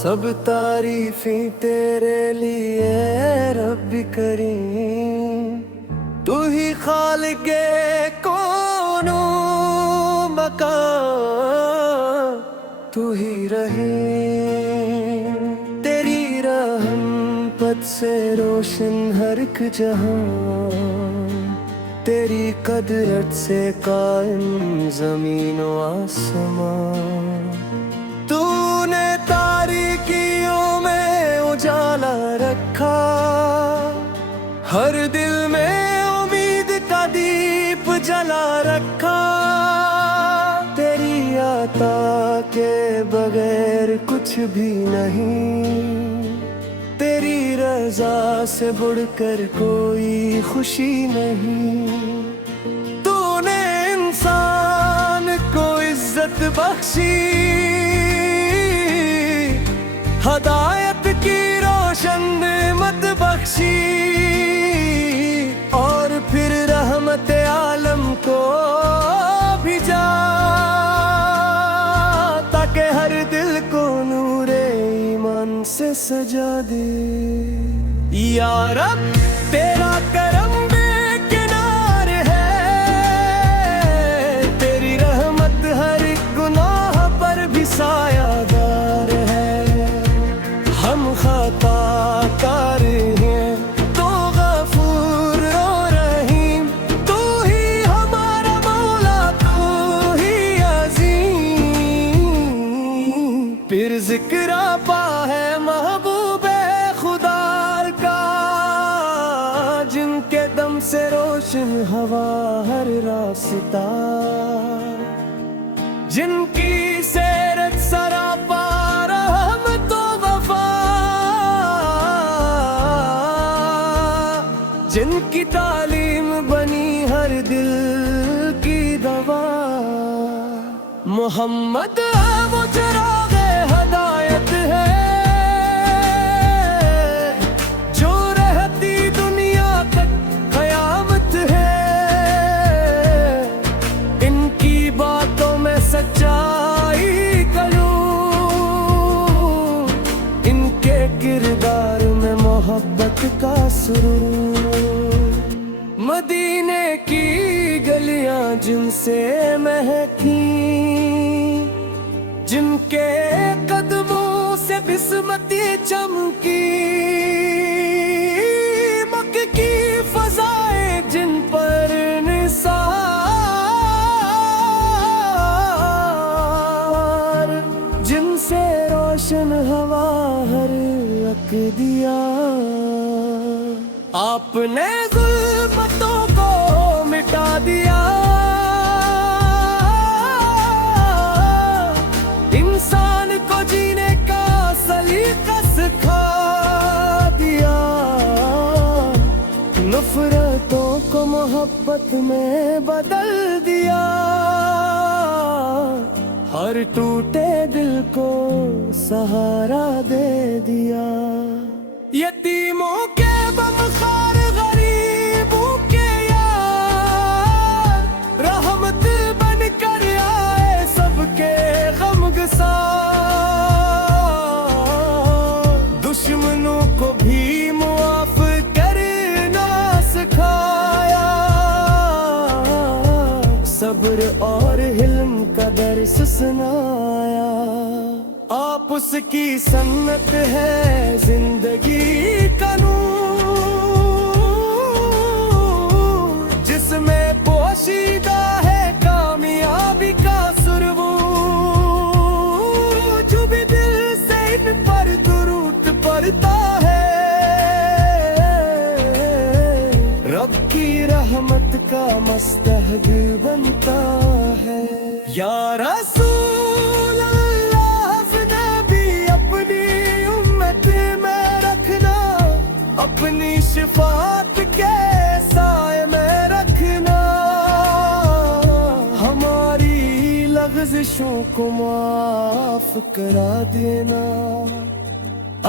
सब तारीफें तेरे लिए रब करीम, तू ही खालिके कौनो मकान, तू ही रहीम। तेरी रहमत से रोशन हर एक जहां, तेरी कदरत से कायम ज़मीन व आसमान। तूने तारीकियों में उजाला रखा, हर दिल में उम्मीद का दीप जला रखा। तेरी आता के बगैर कुछ भी नहीं, तेरी रजा से बढ़कर कोई खुशी नहीं। तूने इंसान को इज्जत बख्शी, हदायत की रोशन नेमत बख्शी, और फिर रहमत आलम को भिजा, ताकि हर दिल को नूरे ईमान से सजा दे। या रब तेरा करम बेकिनार है, तेरी रहमत हर एक गुनाह पर भी सायादार है। हम खताकार हैं तो गफूर और रहीम, तू ही हमारा मौला, तू ही अज़ीम। फिर जिक्र पा है महबूबे खुदा का, जिनके दम से रोशन हवा हर रास्ता, जिनकी सेरत सरापा रहमत व वफा, जिनकी तालीम बनी हर दिल की दवा। मोहम्मद वो चिराग़े हदायत है, जो रहती दुनिया तक क़यामत है। इनकी बातों में सच्चाई कलूं, इनके किरदार में मोहब्बत का सुरूर। मदीने की गलियां जिनसे महकी, जिनके कदमों से बिस्मती चमकी। मक्के की फज़ाएं जिन पर निसार, जिनसे रोशन हवा हर एक दिया। आपने ज़ुल्मतों को मिटा दिया, इंसान को जीने का सलीका सिखा दिया। नफरतों को मोहब्बत में बदल दिया, हर टूटे दिल को सहारा दे दिया। यतीमों के बमखार गरीबों के यार, रहमत बन कर आए सबके गमगसार। दुश्मनों को भी मुआफ करना सिखाया, सब्र और हिल्म का दर्स सुनाया। आप उसकी सन्नत है जिंदगी का नूर, जिसमें पोशीदा है कामयाबी का सुरूर। जो भी दिल से इन पर दुरूद पड़ता है, रब की रहमत का मस्तहक बनता है। या रसूल अपनी शिफात के साए में रखना, हमारी लग़ज़िशों को माफ करा देना।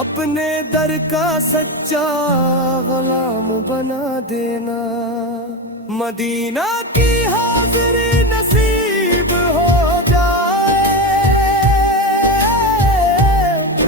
अपने दर का सच्चा गुलाम बना देना। मदीना की हाज़िरी नसीब हो जाए,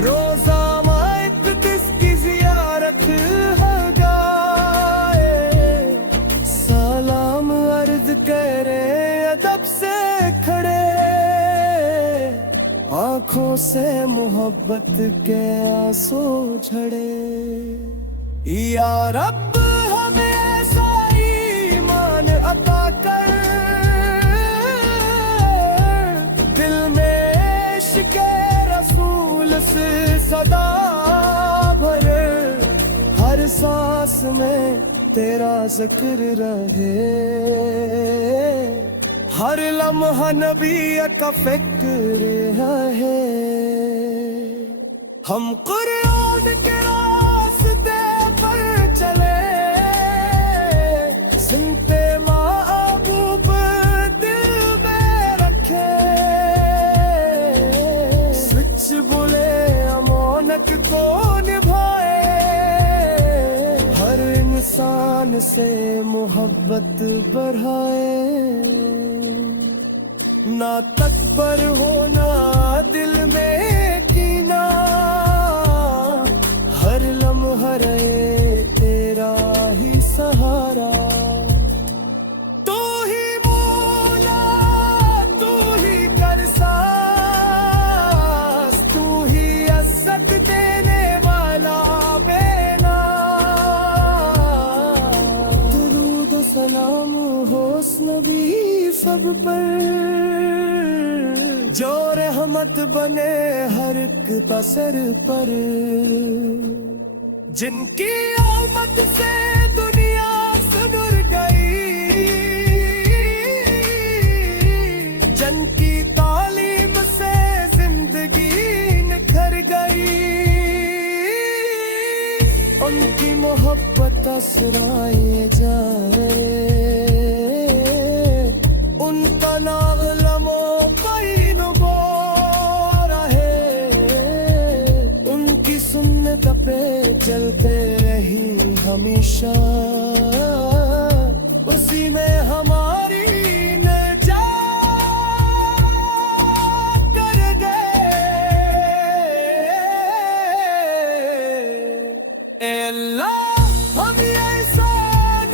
रोज़ मोहब्बत के आंसू झड़े। या रब हमें ऐसा ईमान अता कर, दिल में इश्क़ रसूल से सदा भर, हर सांस में तेरा जिक्र रहे, हर लम्हा नबी का फिक्र है। हम कुरान के रास्ते पर चले, सुनते महबूब दिल में रखे, सच बोले अमानत को निभाए, हर इंसान से मोहब्बत बढ़ाए। ना तकबर होना दिल में कीना, हर लम्हा रहे तेरा ही सहारा। तू ही मौला, तू ही करसाज, तू ही इज्जत देने वाला बेनाज। दुरूद व सलाम होस नबी सब पर, जो रहमत बने हर एक बसर पर, जिनकी आमद से दुनिया सुधर गई, जिनकी तालीम से जिंदगी निखर गई, उनकी मोहब्बत असराए जाए, उनका नागलमो सुन्नत पे चलते रही हमेशा, उसी में हमारी निजात कर गए। ए अल्लाह हमें ऐसा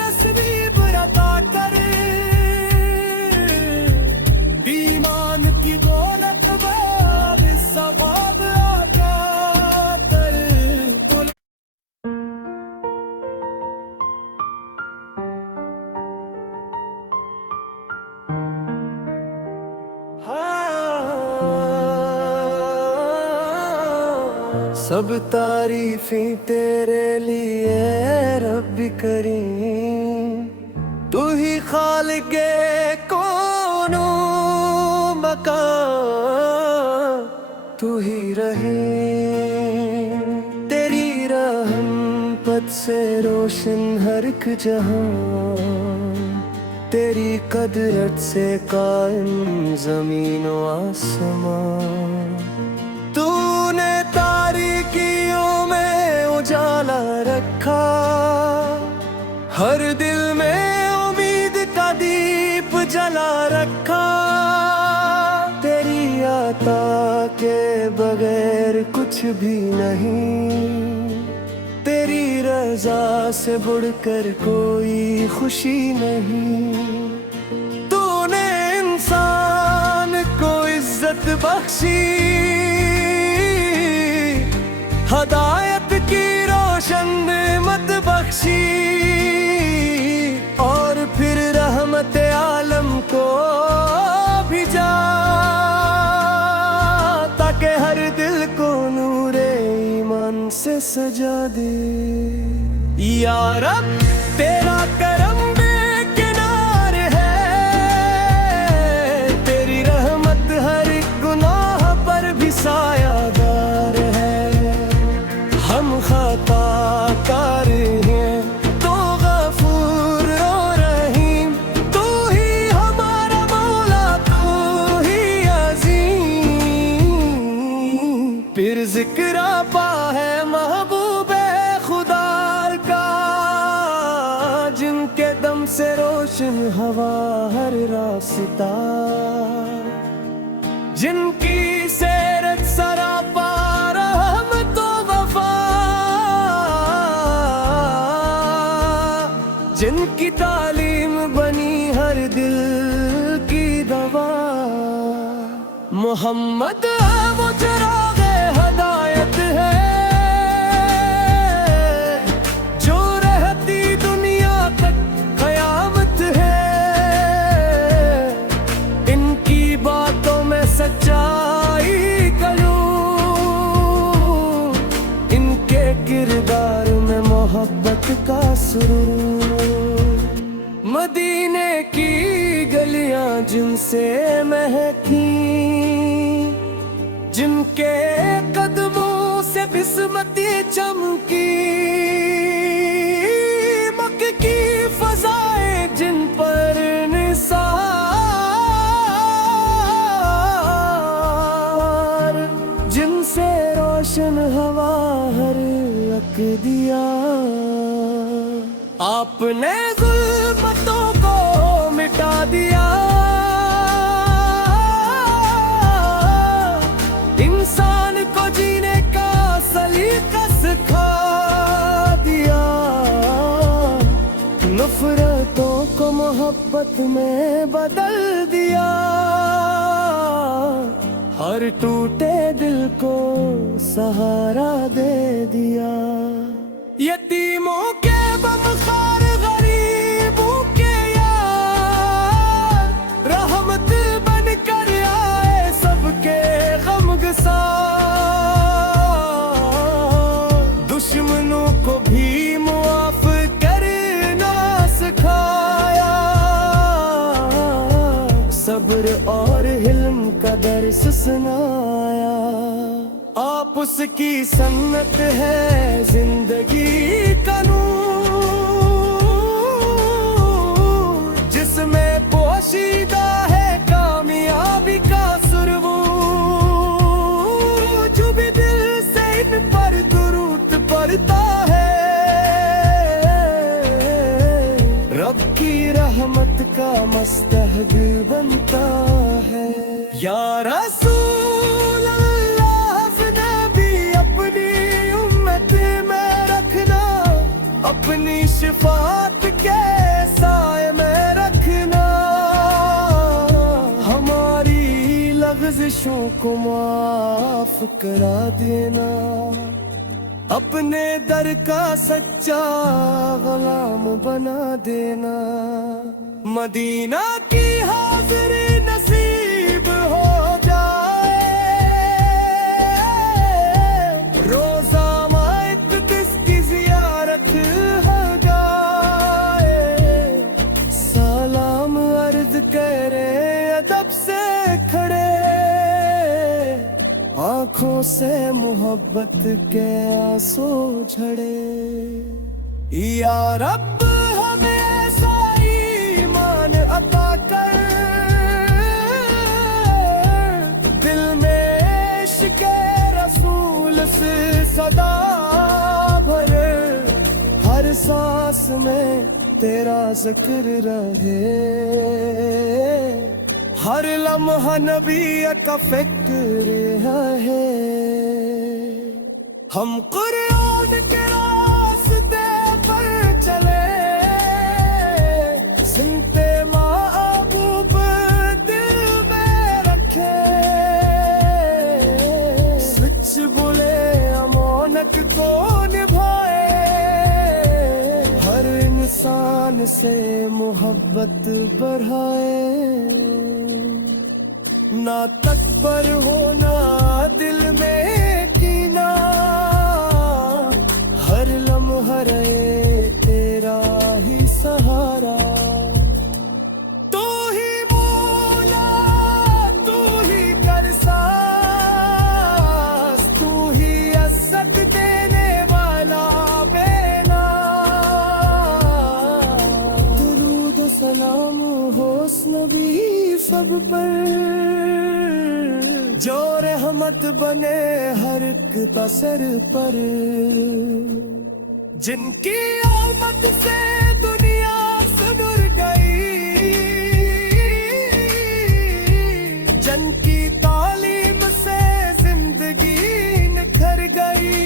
नसीब अता कर, ईमान की दौलत बाग सबाब सब तारीफें तेरे लिए रब्बी करीम, तू ही खालिक़े कौनो मकान, तू ही रहीम। तेरी रहमत से रोशन हर एक जहां, तेरी कदरत से कायम ज़मीन व आसमान। तूने तारीकियों में उजाला रखा, हर दिल में उम्मीद का दीप जला रखा। तेरी आता के बगैर कुछ भी नहीं, तेरी रजा से बढ़कर कोई खुशी नहीं। तूने इंसान को इज्जत बख्शी, हदायत की रोशन नेमत बख्शी, और फिर रहमत आलम को भिजा, ताकि हर दिल को नूरे ईमान से सजा दे। या रब तेरा करम बेकिनार है, तेरी रहमत हर गुनाह पर भी सायादार है। हम खताकार हैं तो गफूर और रहीम, तू ही हमारा मौला, तू ही अज़ीम। फिर जिक्र पा है महबूबे खुदा का, जिनके दम से रोशन हवा हर रास्ता, जिनकी सेरत सरापा रहमत व वफा, जिनकी तालीम बनी हर दिल की दवा। मोहम्मद है वो चिराग़े हदा, رحمت کا سرور، مدینے کی گلیاں جن سے مہکیں، جن کے قدموں سے بسمتی چمکی، مکہ کی فضائیں جن پر نثار، جن سے روشن ہوا ہر لک دیا، آپ نے ظلمتوں کو مٹا دیا، انسان کو جینے کا سلیقہ سکھا دیا، نفرتوں کو محبت میں بدل دیا، ہر ٹوٹے دل کو سہارا دے دیا، یتیموں کے غمخوار غریبوں کے یار، رحمت بن کر آئے سب کے غم گسار، دشمنوں کو بھی معاف کرنا سکھایا، صبر اور حلم کا درس سنایا، آپ اس کی سنت ہے زندگی کا نور، جس میں پوشیدہ ہے کامیابی کا سرور، جو بھی دل سے ان پر درود پڑھتا ہے، رب کی رحمت کا مستحق بنتا ہے، یا رسول اپنی شفاعت کے سائے میں رکھنا، ہماری لغزشوں کو معاف کرا دینا، اپنے در کا سچا غلام بنا دینا، مدینہ کی حاضری نصیب ہو جائے، روزہ مقدس کی زیارت ہو جائے، سلام عرض کرے ادب سے کھڑے، آنکھوں سے محبت کے آنسو جھڑے، یا رب ہمیں ایسا ایمان عطا کر، دل میں عشق رسول سے صدا بھر، ہر سانس میں تیرا ذکر رہے، ہر لمحہ نبی کا فکر ہے، ہم قرآن کے راستے پر چلے، سنتے محبوب دل میں رکھے، سچ بولے امانت کو نبھائے، ہر انسان سے محبت بڑھائے، نہ تکبر ہونا دل میں کینہ، ہر لمحہ رہے تیرا ہی سہارا، تو ہی مولا تو ہی کرساز، تو ہی عزت دینے والا بینا، درود و سلام ہو اس نبی سب پر، جو رحمت بنے ہر ایک سر پر، جن کی آمد سے دنیا سنر گئی، جن کی تعلیم سے زندگی نکھر گئی،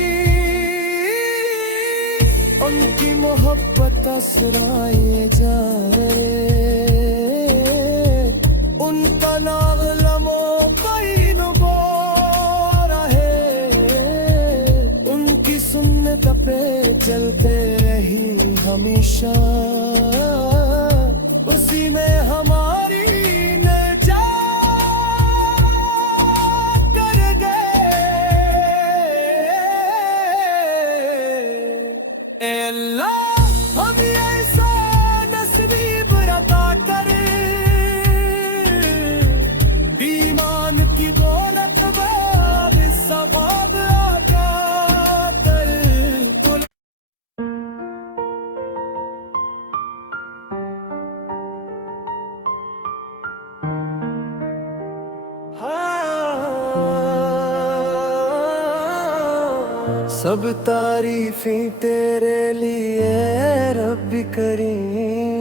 ان کی محبت اسرائے جائے، ان کا نغلم و قین گو رہے، ان کی سنت پہ چلتے رہی ہمیشہ، اسی میں ہماری نجات کر گئے، اے اللہ سب تعریفیں تیرے لیے رب کریم